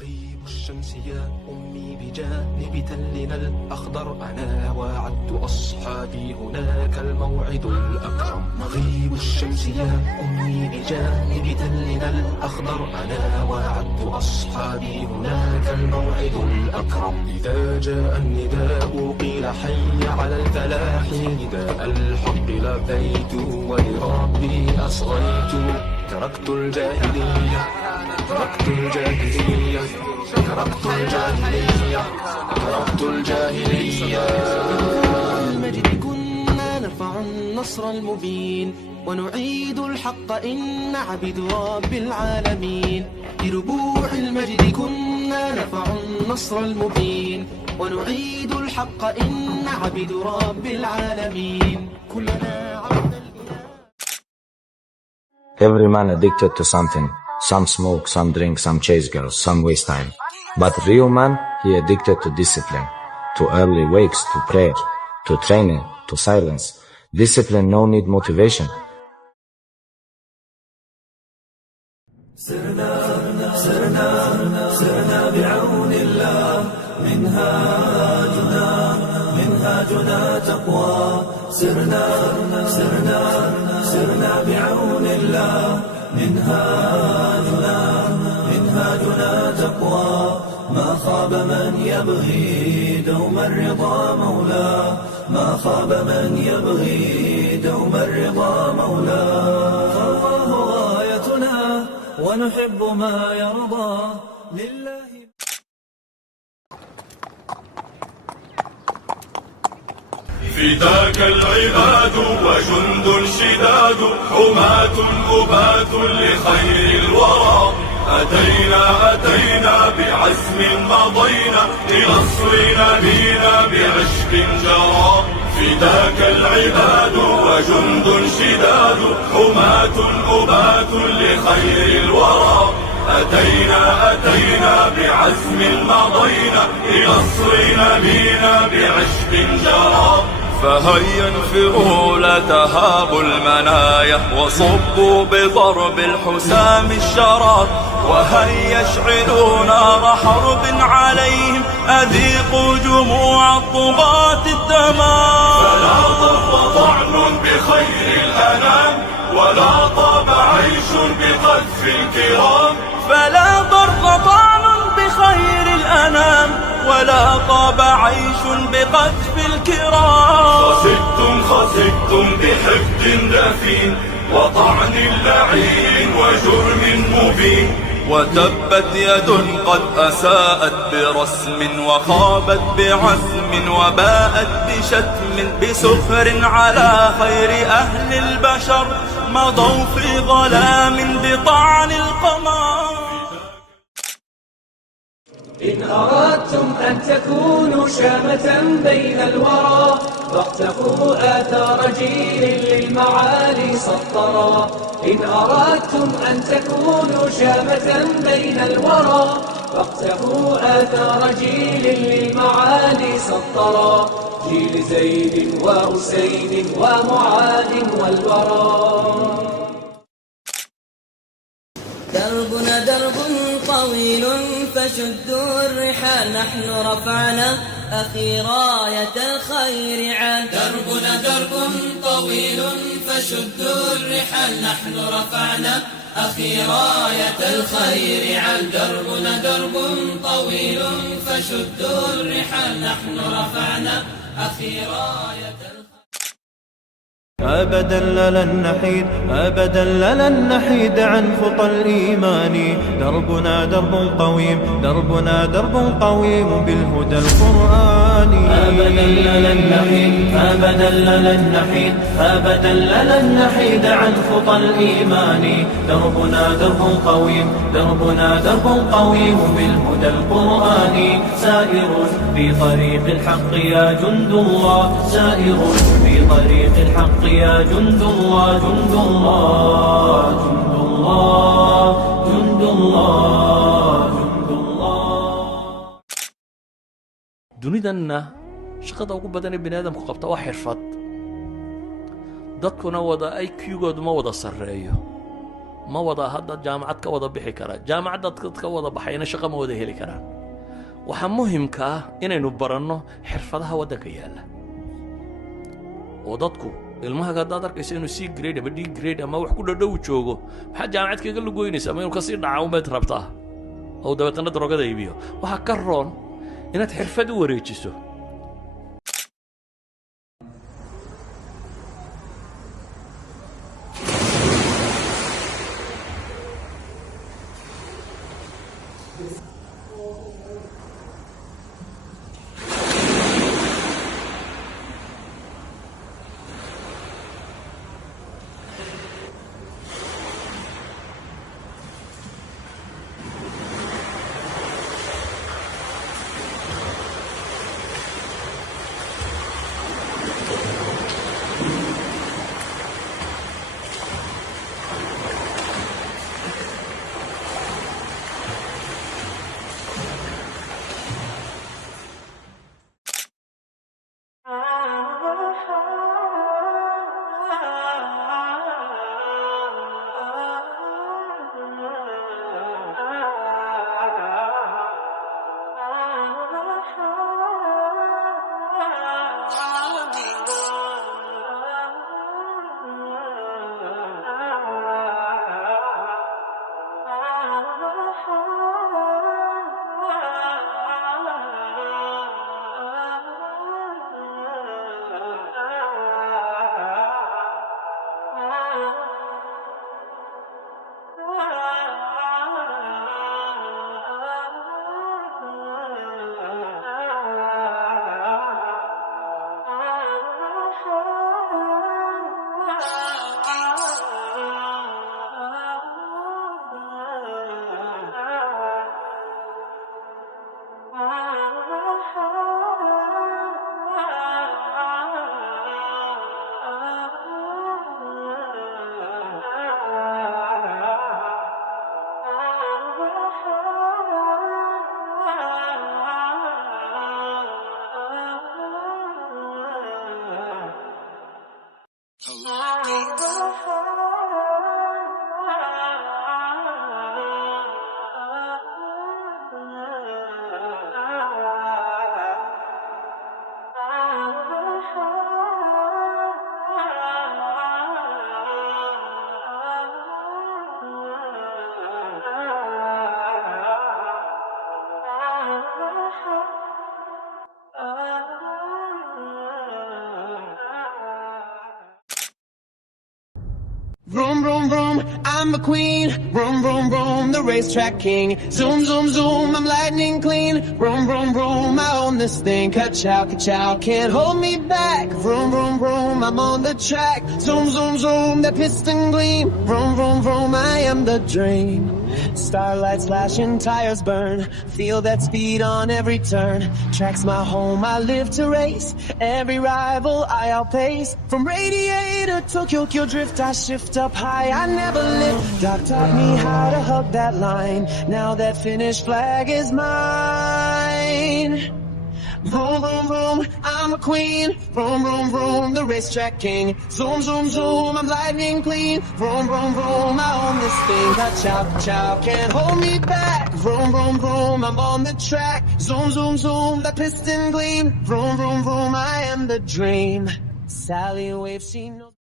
مغيب الشمس يا أمي بجانب تلنا الأخضر، أنا وعدت أصحابي هناك الموعد الأكرم. مغيب الشمس يا أمي بجانب تلنا الأخضر، أنا وعدت أصحابي هناك الموعد الأكرم. إذا جاء النداء قيل حي على الفلاح، نداء الحق لبيت ولربي أصغيت. تركت الجاهلية تركت الجاهلية تركت الجاهلية تركت الجاهلية. المجد كنا نرفع النصر المبين، ونعيد الحق إن عبد رب العالمين. بربوع المجد كنا نرفع النصر المبين، ونعيد الحق إن عبد رب العالمين. كلنا عبد الإله. Every man addicted to something. Some smoke, some drink, some chase girls, some waste time. But real man, he addicted to discipline, to early wakes, to prayer, to training, to silence. Discipline no need motivation. سرنا بعون الله، منهاجنا تقوى. سرنا بعون الله، منهاجنا تقوى. ما خاب من يبغي دوم الرضا مولاه، ما خاب من يبغي دوم الرضا مولاه. فالله غايتنا ونحب ما يرضى لله. فداك العباد وجند شداد، حماة أبات لخير الورى. أتينا بعزم مضينا لنصر نبينا بعشق جرى. فداك العباد وجند شداد، حماة أبات لخير الورى. أتينا بعزم مضينا لنصر نبينا بعشق جرى. فهيا انفروا لا تهابوا المنايا، وصبوا بضرب الحسام الشرار. وهيا اشعلوا نار حرب عليهم، أذيقوا جموع الطغاة الدمار. فلا ضر طعن بخير الأنام، ولا طاب عيش بقذف الكرام. فلا ضر طعن بخير الأنام، ولا طاب عيش بقذف الكرام. خسدتم بحقد دفين، وطعن لعين وجرم مبين. وتبت يد قد أساءت برسم، وخابت بعزم، وباءت بشتم. بسخر على خير أهل البشر، مضوا في ظلام بطعن القمر. إن أردتم أن تكونوا شامة بين الورى، فاقتفوا آثار جيل للمعالي سطرا. إن أردتم أن تكونوا شامة بين الورى، فاقتفوا آثار جيل للمعالي سطرا. جيل زيد وأسيد ومعاذ والبراء. دربنا درب طويل فشدوا الرحال، نحن رفعنا أخي راية الخير عال. دربنا درب طويل فشدوا الرحال، نحن رفعنا أخي راية الخير عال. دربنا درب طويل فشدوا الرحال، نحن رفعنا أخي راية الخير. أبدا لن نحيد أبدا لن نحيد عن خطى الإيمان. دربنا درب قويم دربنا درب قويم بالهدى القرآني. أبدا لن نحيد أبدا لن نحيد أبدا لن نحيد عن خطى الإيمان. دربنا درب قويم دربنا درب قويم بالهدى القرآني. سائر في طريق الحق يا جند الله، سائر في طريق الحق يا جند الله. جند الله جند الله جند الله جند الله. dunidanna shaqada ugu badan ee bini aadamku qabta waa xirfad. dadkuna wada IQ-goodu ma wada sarreeyo. ma wada hadda jaamacad ka wada bixi kara jaamacadda dadka wada baxayna shaqo ma wada heli karaan waxa muhiimka ah inaynu baranno xirfadaha waddanka yaalla oo dadku ilmaha haddaad arkaysa inuu C grade ama D grade ama wax ku dhadhow joogo maxaa jaamacad kaga lugoynaysaa ma inuu kasii dhaca umayd rabtaa oo dabeetana darogada iibiyo waxaa ka roon inaad xirfad u wareejiso Vroom, vroom, vroom, I'm a queen. Vroom, vroom, vroom, the racetrack king. Zoom, zoom, zoom, I'm lightning clean. Vroom, vroom, vroom, I own this thing. Ka-chow, ka-chow, can't hold me back. Vroom, vroom, vroom, I'm on the track. Zoom, zoom, zoom, that piston gleam. Vroom, vroom, vroom, I am the dream. Starlights flashing, tires burn. Feel that speed on every turn. Track's my home, I live to race. Every rival I outpace. From Radiator to Tokyo Drift, I shift up high, I never lift. Doc taught me how to hug that line. Now that finish flag is mine. Vroom, vroom, vroom, I'm a queen. Vroom, vroom, vroom, the racetrack king. Zoom, zoom, zoom, I'm lightning clean. Vroom, vroom, vroom, I own this thing. Ka-chow, ka-chow, can't hold me back. Vroom, vroom, vroom, I'm on the track. Zoom, zoom, zoom, that piston gleam. Vroom, vroom, vroom, I am the dream. Sally waves, she knows.